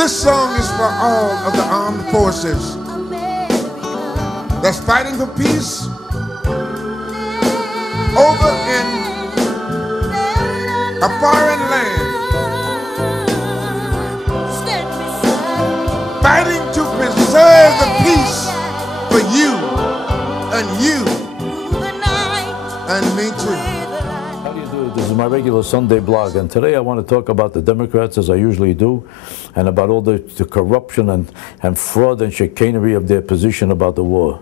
This song is for all of the armed forces that's fighting for peace over in a foreign land, fighting to preserve the peace for you and me too. How do you do? This is my regular Sunday blog, and today I want to talk about the Democrats, as I usually do, and about all the corruption and fraud and chicanery of their position about the war.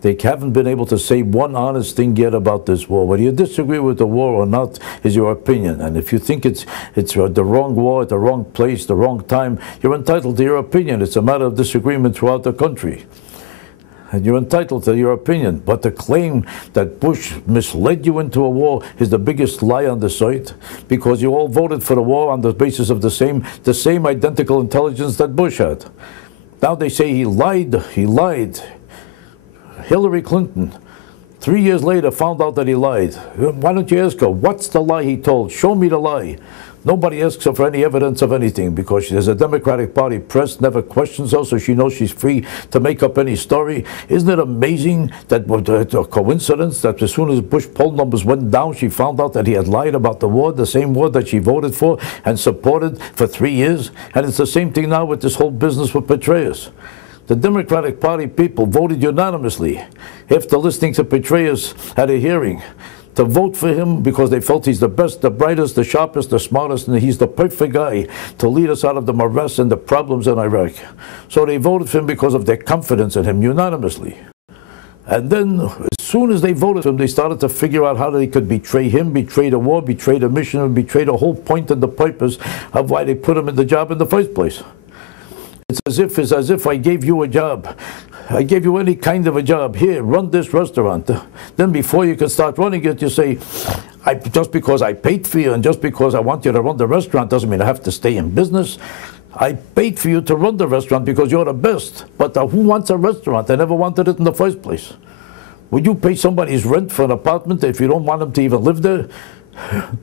They haven't been able to say one honest thing yet about this war. Whether you disagree with the war or not is your opinion. And if you think it's the wrong war at the wrong place, the wrong time, you're entitled to your opinion. It's a matter of disagreement throughout the country. And you're entitled to your opinion. But to claim that Bush misled you into a war is the biggest lie on the site, because you all voted for the war on the basis of the same identical intelligence that Bush had. Now they say he lied. Hillary Clinton, 3 years later, found out that he lied. Why don't you ask her, what's the lie he told? Show me the lie. Nobody asks her for any evidence of anything, because there's a Democratic Party press never questions her, so she knows she's free to make up any story. Isn't it amazing that a coincidence that as soon as Bush poll numbers went down, she found out that he had lied about the war, the same war that she voted for and supported for 3 years? And it's the same thing now with this whole business with Petraeus. The Democratic Party people voted unanimously, after listening to Petraeus at a hearing, to vote for him because they felt he's the best, the brightest, the sharpest, the smartest, and he's the perfect guy to lead us out of the morass and the problems in Iraq. So they voted for him because of their confidence in him unanimously. And then, as soon as they voted for him, they started to figure out how they could betray him, betray the war, betray the mission, and betray the whole point and the purpose of why they put him in the job in the first place. It's as if I gave you a job. I gave you any kind of a job. Here, run this restaurant. Then before you can start running it, you say, just because I paid for you and just because I want you to run the restaurant doesn't mean I have to stay in business. I paid for you to run the restaurant because you're the best. But who wants a restaurant? I never wanted it in the first place. Would you pay somebody's rent for an apartment if you don't want them to even live there?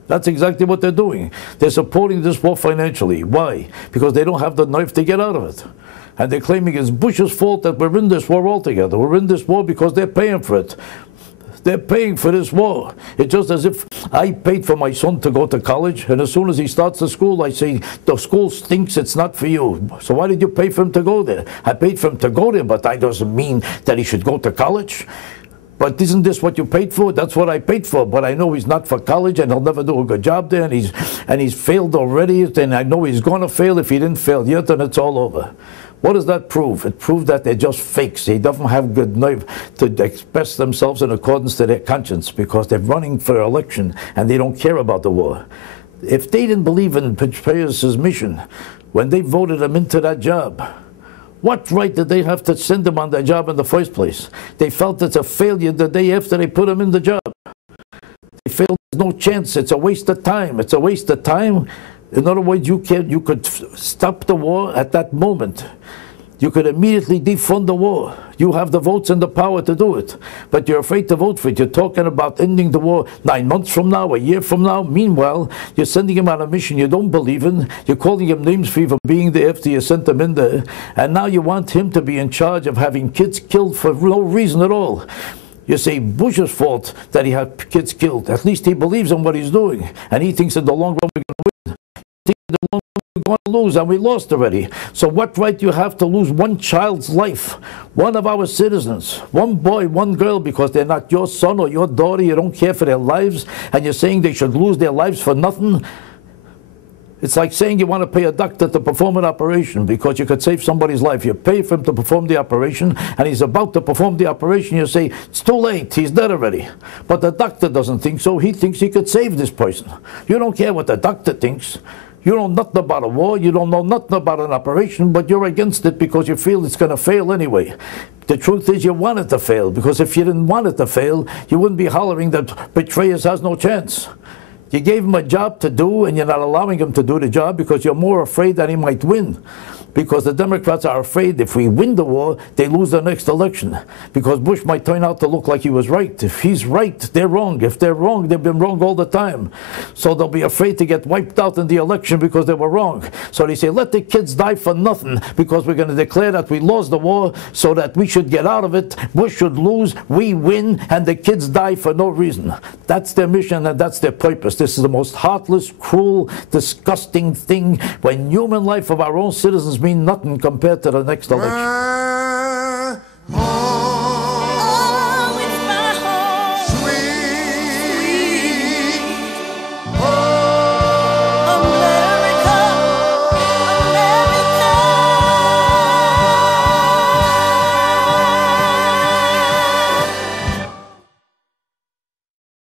That's exactly what they're doing. They're supporting this war financially. Why? Because they don't have the nerve to get out of it. And they're claiming it's Bush's fault that we're in this war altogether. We're in this war because they're paying for it. They're paying for this war. It's just as if I paid for my son to go to college, and as soon as he starts the school, I say, the school stinks, it's not for you. So why did you pay for him to go there? I paid for him to go there, but that doesn't mean that he should go to college. But isn't this what you paid for? That's what I paid for. But I know he's not for college, and he'll never do a good job there, and he's failed already, and I know he's going to fail. If he didn't fail yet, then it's all over. What does that prove? It proves that they're just fakes. They don't have good nerve to express themselves in accordance to their conscience, because they're running for election, and they don't care about the war. If they didn't believe in Petraeus' mission when they voted him into that job, what right did they have to send him on that job in the first place? They felt it's a failure the day after they put him in the job. They felt there's no chance. It's a waste of time. It's a waste of time. In other words, you could stop the war at that moment. You could immediately defund the war. You have the votes and the power to do it. But you're afraid to vote for it. You're talking about ending the war 9 months from now, a year from now. Meanwhile, you're sending him on a mission you don't believe in. You're calling him names for even being there after you sent him in there. And now you want him to be in charge of having kids killed for no reason at all. You say Bush's fault that he had kids killed. At least he believes in what he's doing. And he thinks in the long run we're going to win. He thinks in the long run we're going to lose, and we lost already. So what right do you have to lose one child's life, one of our citizens, one boy, one girl, because they're not your son or your daughter, you don't care for their lives, and you're saying they should lose their lives for nothing? It's like saying you want to pay a doctor to perform an operation because you could save somebody's life. You pay for him to perform the operation, and he's about to perform the operation. You say, it's too late, he's dead already. But the doctor doesn't think so. He thinks he could save this person. You don't care what the doctor thinks. You don't know nothing about a war. You don't know nothing about an operation, but you're against it because you feel it's going to fail anyway. The truth is you want it to fail, because if you didn't want it to fail, you wouldn't be hollering that Petraeus has no chance. You gave him a job to do, and you're not allowing him to do the job because you're more afraid that he might win. Because the Democrats are afraid if we win the war, they lose the next election. Because Bush might turn out to look like he was right. If he's right, they're wrong. If they're wrong, they've been wrong all the time. So they'll be afraid to get wiped out in the election because they were wrong. So they say, let the kids die for nothing because we're going to declare that we lost the war so that we should get out of it. Bush should lose, we win, and the kids die for no reason. That's their mission and that's their purpose. This is the most heartless, cruel, disgusting thing when human life of our own citizens mean nothing compared to the next election.